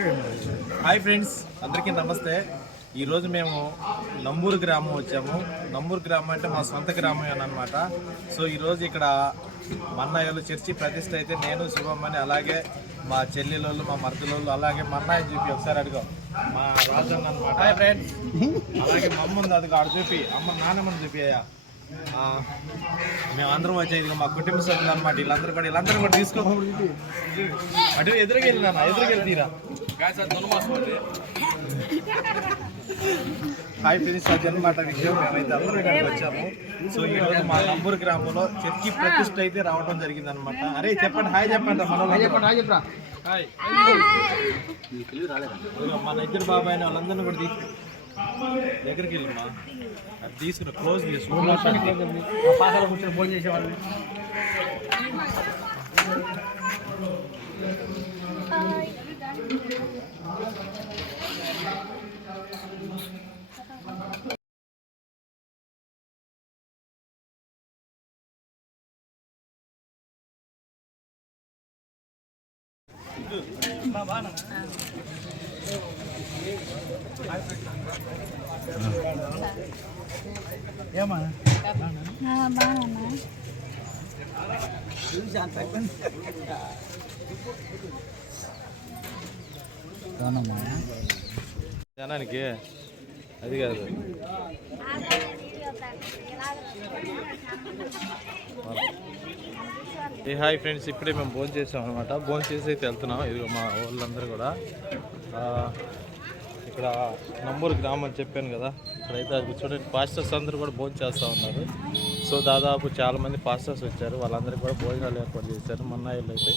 Hi friends అందరికీ నమస్తే. ఈరోజు మేము నంబూరు గ్రామం వచ్చాము. నంబూరు గ్రామం అంటే మా సొంత గ్రామం అనమాట సో ఈరోజు ఇక్కడ మన్నయ్యలు చర్చి ప్రతిష్ట అయితే నేను శుభమ్మని అలాగే మా చెల్లెలోళ్ళు మా మరదలోళ్ళు అలాగే మన్నాయని చూపి ఒకసారి అడుగు. మా రాజన్న అనమాట ఫ్రెండ్స్ అలాగే మా అమ్మ ఉంది అది ఆడ చూపి. అమ్మ నాన్నమ్మని చూపి అయ్యా. అందరం మేమందరం వచ్చేది మా కుటుంబ సభ్యులు అనమాట వీళ్ళందరూ కూడా వీళ్ళందరూ కూడా తీసుకో. అటు ఎదురుకెళ్ళినా నాన్న ఎదురుకెళ్ళి తీరా. హాయ్ ఫినిష్ అనమాట విషయం మేమైతే అందరూ ఇక్కడికి వచ్చాము. సో ఈ రోజు మా నంబూరు గ్రామంలో చర్చి ప్రతిష్ట అయితే రావడం జరిగింది అనమాట అరే చెప్పండి హాయ్ చెప్పండి మన హాయ్ ఇదిగో మన ఇద్దరు బాబాయ్ వాళ్ళందరినీ కూడా తీసుకు. దగ్గరికి వెళ్ళమ్మా అది తీసుకురా క్లోజ్ పాసాల కూర్చొని భోజనం చేసేవాళ్ళు ఏమా బాగున్నా జనానికి అది కాదు. ఏ హాయ్ ఫ్రెండ్స్ ఇప్పుడే మేము భోజనం చేసాం అనమాట భోజనం చేసి అయితే వెళ్తున్నాం ఇది మా వాళ్ళందరూ కూడా. ఇక్కడ నంబూరు గ్రామం అని చెప్పాను కదా ఇక్కడైతే అది చూడండి పాస్టర్స్ అందరూ కూడా భోజనం చేస్తూ ఉన్నారు. సో దాదాపు చాలా మంది పాస్టర్స్ వచ్చారు వాళ్ళందరికీ కూడా భోజనాలు ఏర్పాటు చేశారు మన్నాయిలు అయితే